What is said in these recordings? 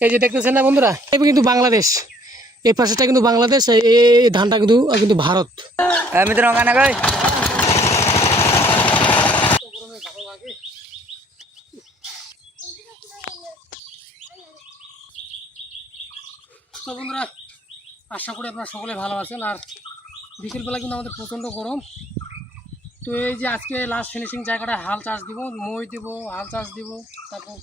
এই যে দেখতেছেন না বন্ধুরা এটা কিন্তু বাংলাদেশ। এই পাশেটা কিন্তু বাংলাদেশ এই ধানটা কিন্তু কিন্তু ভারত। মিত্র তো বন্ধুরা আশা করি আপনারা সকলে ভালো আছেন। আর বিকেলবেলা কিন্তু আমাদের প্রচণ্ড গরম। তো এই যে আজকে লাস্ট ফিনিশিং জায়গাটা হাল চাষ দিব মই দিব হাল চাষ দিব তারপর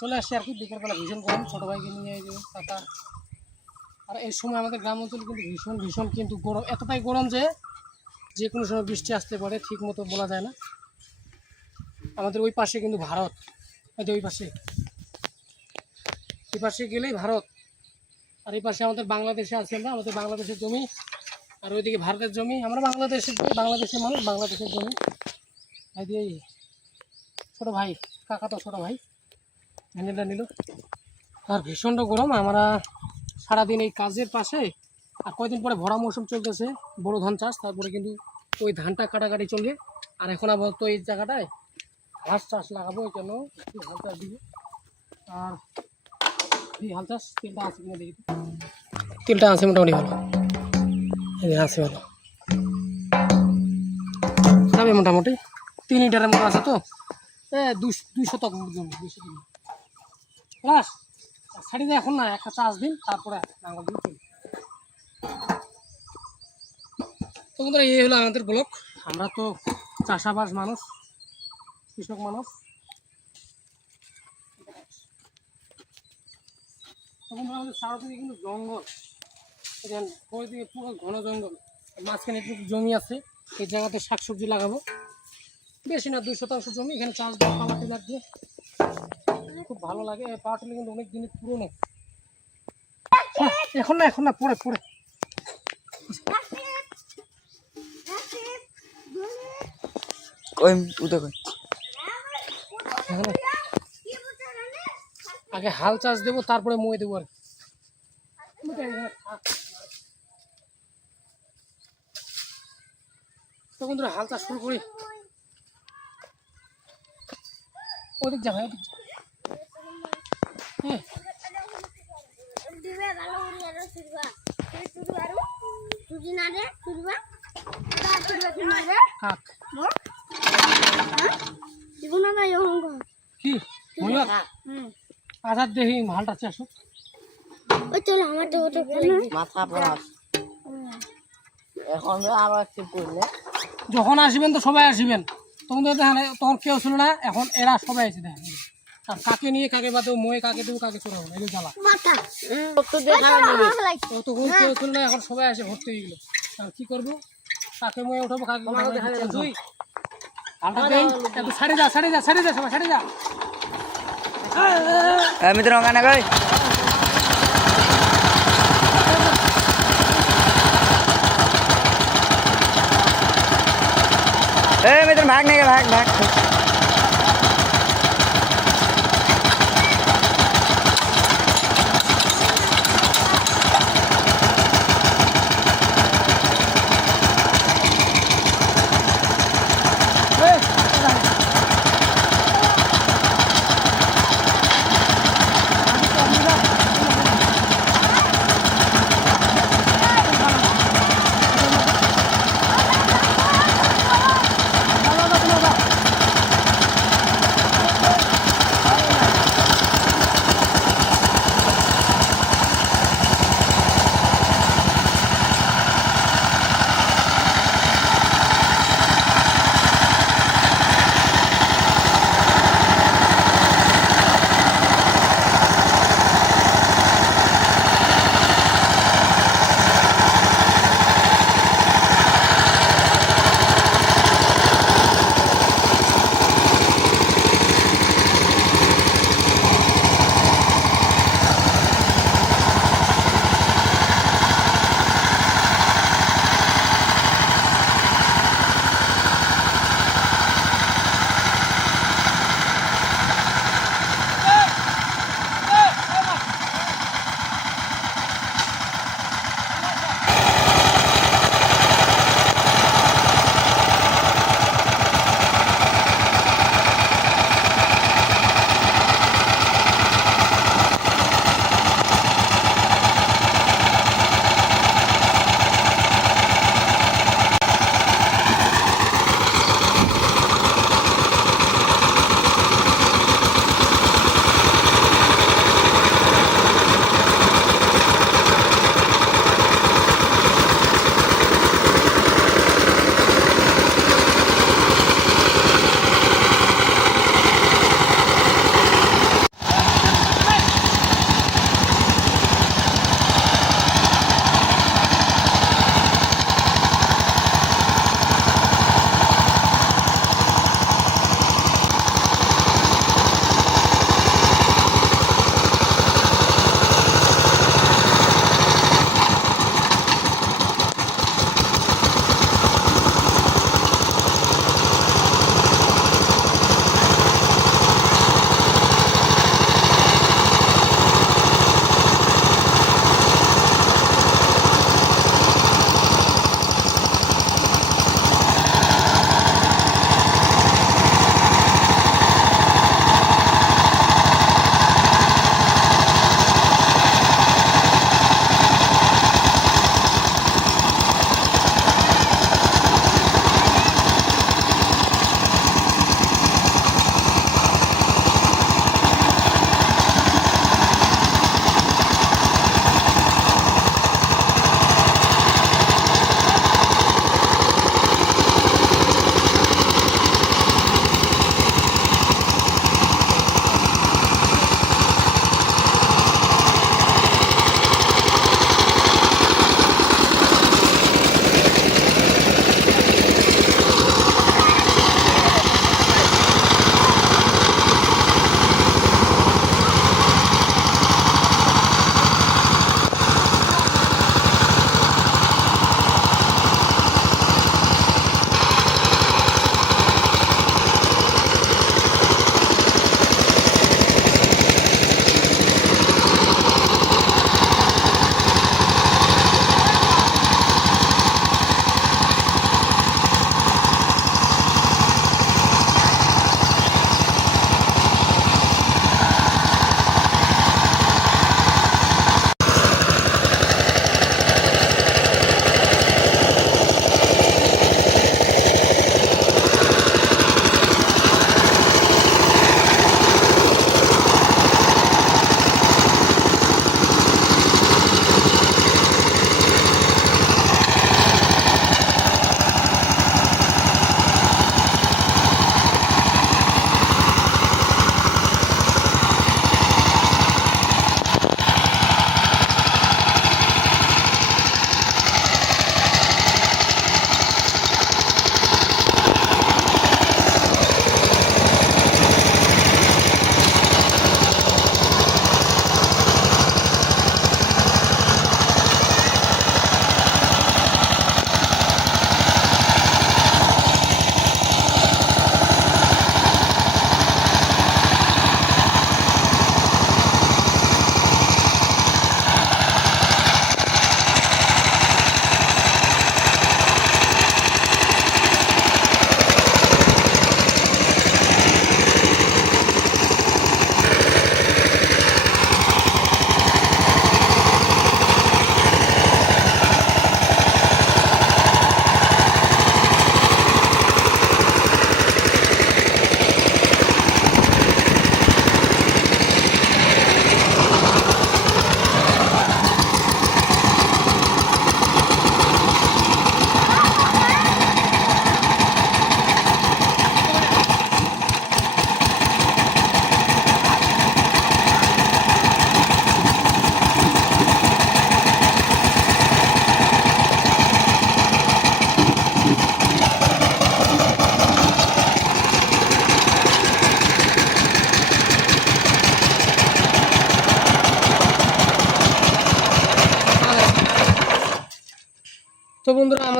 চলে আসছে আর কি, বিকেলবেলা ভীষণ গরম, ছোটো ভাইকে নিয়ে এই কাকা। আর এই সময় আমাদের গ্রাম অঞ্চলে কিন্তু ভীষণ ভীষণ কিন্তু গরম, এতটাই গরম যে যে কোনো সময় বৃষ্টি আসতে পারে, ঠিক মতো বলা যায় না। আমাদের ওই পাশে কিন্তু ভারত ওই পাশে। এই পাশে গেলেই ভারত। আর এই পাশে আমাদের বাংলাদেশে আছে আমরা আমাদের বাংলাদেশের জমি, আর ওইদিকে ভারতের জমি, আমরা বাংলাদেশের বাংলাদেশের মানুষ, বাংলাদেশের জমি। এই যে ছোটো ভাই, কাকা তো ছোটো ভাই। হ্যান্ডেলটা নিল। আর ভীষণ গরম, আমরা সারাদিন এই কাজের পাশে। আর কয়দিন পরে ভরা মৌসুম চলতেছে, বড় ধান চাষ, তারপরে কিন্তু ওই ধানটা কাটাকাটি চলবে। আর এখন আপাতত এই জায়গাটায় ঘাস চাষ লাগাবো এই জন্য ধান চাষ দিব আর এই হাল চাষ, তেলটা আছে কিনা দেখি। তেলটা আছে মোটামুটি ভালো। আছে ভালো। যাবে মোটামুটি। তিন লিটারের মতো আছে তো? এ দুই শতক জমি দুই এখন না, একটা দিন, তারপরে নাঙ্গল দিন তো বন্ধুরা, এই হলো আমাদের ব্লক। আমরা তো চাষাবাস মানুষ, কৃষক মানুষ। তখন জঙ্গল। ঘন জঙ্গল। মাঝখানে একটু জমি আছে, এই জায়গাতে শাকসবজি লাগাবো। বেশি না, দুই শতাংশ জমি, এখানে চাষ লাগবে। খুব ভালো লাগে এই পাওয়ারটা কিন্তু অনেক দিনের পুরনো হ্যাঁ, এখন না এখন না পরে পরে কই আগে হাল চাষ দেবো তারপরে মই দেবো আর কি। তো বন্ধুরা হাল চাষ শুরু করি ওদিক যা ভাই ওদিক যা। দিবে ভালো করে আরও চুরবা চুরবা আরও চুরি না রে চুরবা তা চুরবা কি? মারে কাক মোর জীবন না ইহঙ্গ কি ময়ূর? হুম আজাদ দেখি হালটা চাষ ওই চল আমার তো ওটা মাথা পড়াস এখন আবার কি করলে? যখন আসবেন তো সবাই আসবেন। তখন তো দেখেন তখন কেউ ছিল না এখন এরা সবাই আছে দেখেন। কাকে নিয়ে কাকে বাদে ময়ে কাকে দেবো কাকে চড়াবো না এই জ্বালা। কেউ এখন সবাই আসে ভর্তি হয়ে গেলো। আর কি করব? কাকে ময়ে উঠাবো কাকে দুই যা সাড়ে যা সাড়ে মিত্র গানা কই ए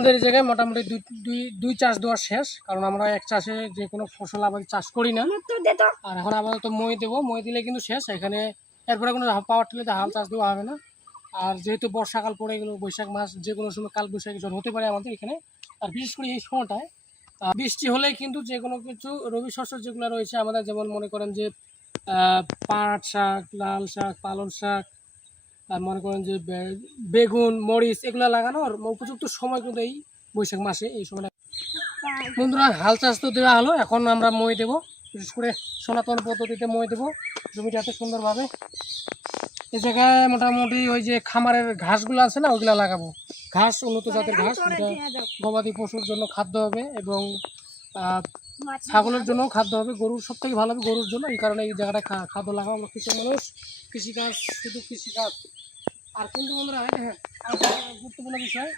আমাদের এই জায়গায় মোটামুটি দুই দুই দুই চাষ দেওয়া শেষ কারণ আমরা এক চাষে যে কোনো ফসল আবার চাষ করি না। তো তো। আর এখন আপাতত মই দেবো মই দিলে কিন্তু শেষ এখানে এরপরে কোনো পাওয়ার টিলে হাল চাষ দেওয়া হবে না। আর যেহেতু বর্ষাকাল পড়ে গেল বৈশাখ মাস যে কোনো সময় কাল বৈশাখী ঝড় হতে পারে আমাদের এখানে আর বিশেষ করে এই সময়টায় বৃষ্টি হলেই কিন্তু যে কোনো কিছু রবি শস্য যেগুলো রয়েছে আমাদের যেমন মনে করেন যে আহ, পাট শাক লাল শাক পালং শাক আর মনে করেন যে বেগুন, মরিচ এগুলো লাগানোর উপযুক্ত সময় কিন্তু এই বৈশাখ মাসে এই সময় বন্ধুরা, হাল চাষ তো দেওয়া হলো, এখন আমরা মই দেবো। বিশেষ করে সনাতন পদ্ধতিতে মই দেবো জমিটাতে সুন্দরভাবে। এই জায়গায় মোটামুটি ওই যে খামারের ঘাসগুলো আছে না ওইগুলো লাগাবো। ঘাস, উন্নত জাতের ঘাস গবাদি পশুর জন্য খাদ্য হবে এবং ছাগলের জন্য খাদ্য হবে গরুর সব থেকে ভালো হবে গরুর জন্য। এই কারণে এই জায়গাটা খাদ্য লাগাবো আমরা কৃষক মানুষ। কৃষিকাজ শুধু কৃষিকাজ। আর কিন্তু বন্ধুরা এই দেখেন গুরুত্বপূর্ণ বিষয়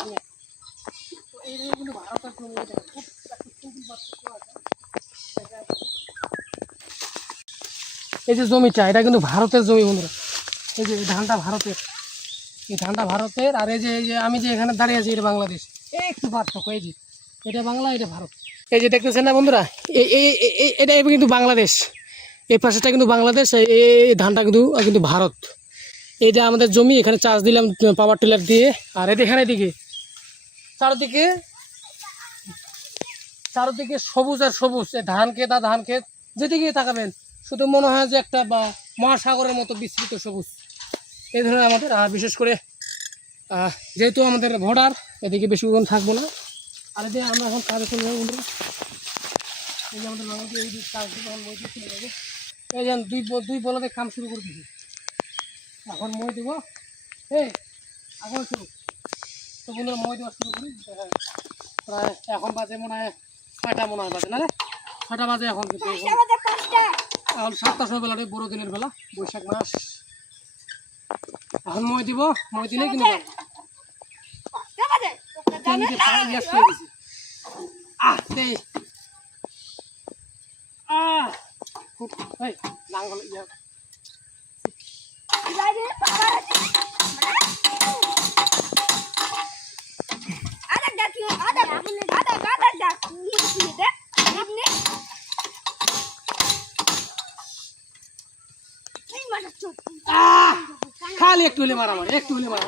যে, তো এই জায়গায় কিন্তু ভারতের জমি খুব একটা simple পার্থক্য আছে। এই যে জমিটা এটা কিন্তু ভারতের জমি বন্ধুরা। এই যে ধানটা ভারতের। এই ধানটা ভারতের আর এই যে এই যে আমি যে এখানে দাঁড়িয়ে আছি এটা বাংলাদেশ। এই একটু পার্থক্য এই যে এটা বাংলা এটা ভারত। এই যে দেখতেছেন না বন্ধুরা? এটা কিন্তু বাংলাদেশ। এই পাশেটা কিন্তু বাংলাদেশ, এই ধানটা কিন্তু কিন্তু ভারত। এই যে আমাদের জমি, এখানে চাষ দিলাম, পাওয়ার টিলার দিয়ে। আর এই এখানে দিকে চারদিকে চারদিকে সবুজ আর সবুজ। ধান ক্ষেত আর ধান ক্ষেত যেদিকে তাকাবেন, শুধু মনে হয় যে একটা, বা মহাসাগরের মতো বিস্তৃত সবুজ। এই ধরনের আমাদের আর বিশেষ করে যেহেতু আমাদের ভোটার এদিকে বেশিক্ষণ থাকব না। আর এদিকে আমরা এখন কাজে চলে যাব বন্ধুরা। এই যে আমাদের বাংলাদেশে এই কাজ মই চলে যাব। এই যে দুই দুই বলতে কাম শুরু করে দিছি এখন মই দিব। এই এখন শুরু। তো বন্ধুরা মই দেওয়া শুরু করি। প্রায় এখন বাজে মনে হয় ছয়টা মনে হয় বাজে না ছয়টা বাজে এখন কিন্তু। এখন সাতটার সময় বেলা বড় দিনের বেলা বৈশাখ মাস। এখন মই দিব মই দিলে কিন্তু জমিতে পানি গ্যাস করে দিছি আহ দে আহ খুব এই লাঙ্গল ইয়া গাছ গাছ খালি একটু হলে মারা মারে একটু হলে মারা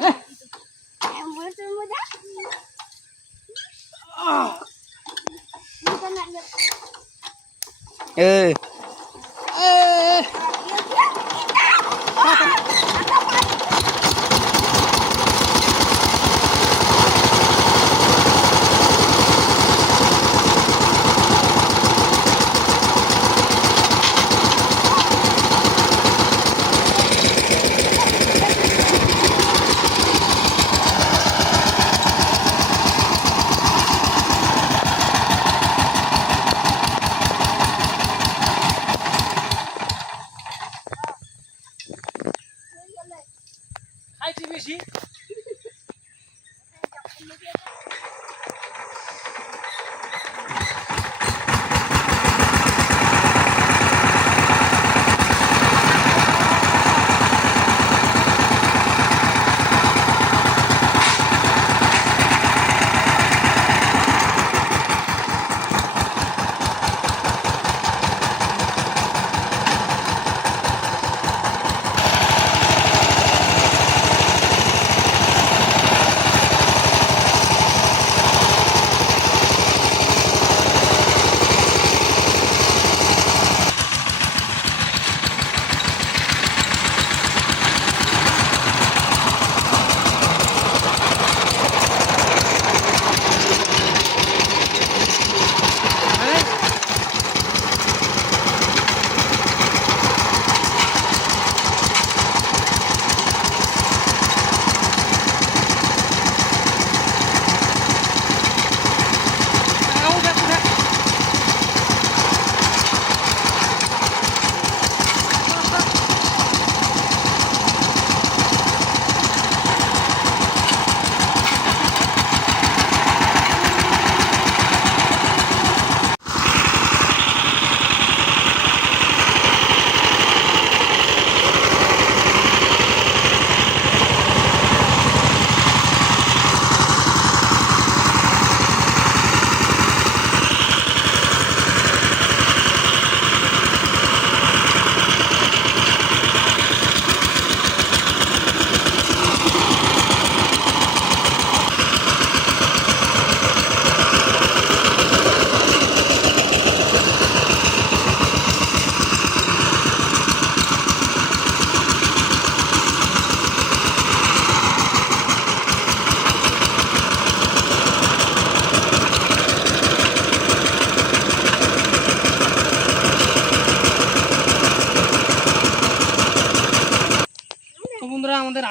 আহ এ এ,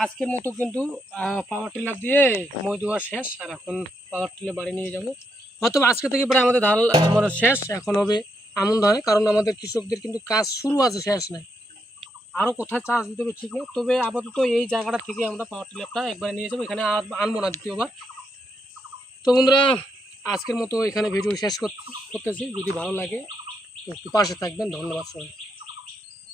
আজকের মতো কিন্তু পাওয়ার টিলার দিয়ে মই দেওয়া শেষ, আর এখন পাওয়ার টিলার বাড়ি নিয়ে যাব। হয়তো আজকে থেকে প্রায় আমাদের ধান মানে শেষ, এখন হবে আমন ধানে, কারণ আমাদের কৃষকদের কিন্তু কাজ শুরু আছে, শেষ নাই। আরও কোথায় চাষ দিতে হবে ঠিক নেই, তবে আপাতত এই জায়গাটা থেকে আমরা পাওয়ার টিলারটা একবারে নিয়ে যাব, এখানে আনব না দ্বিতীয়বার। তো বন্ধুরা, আজকের মতো এখানে ভিডিও শেষ করতেছি, যদি ভালো লাগে তো পাশে থাকবেন, ধন্যবাদ সবাই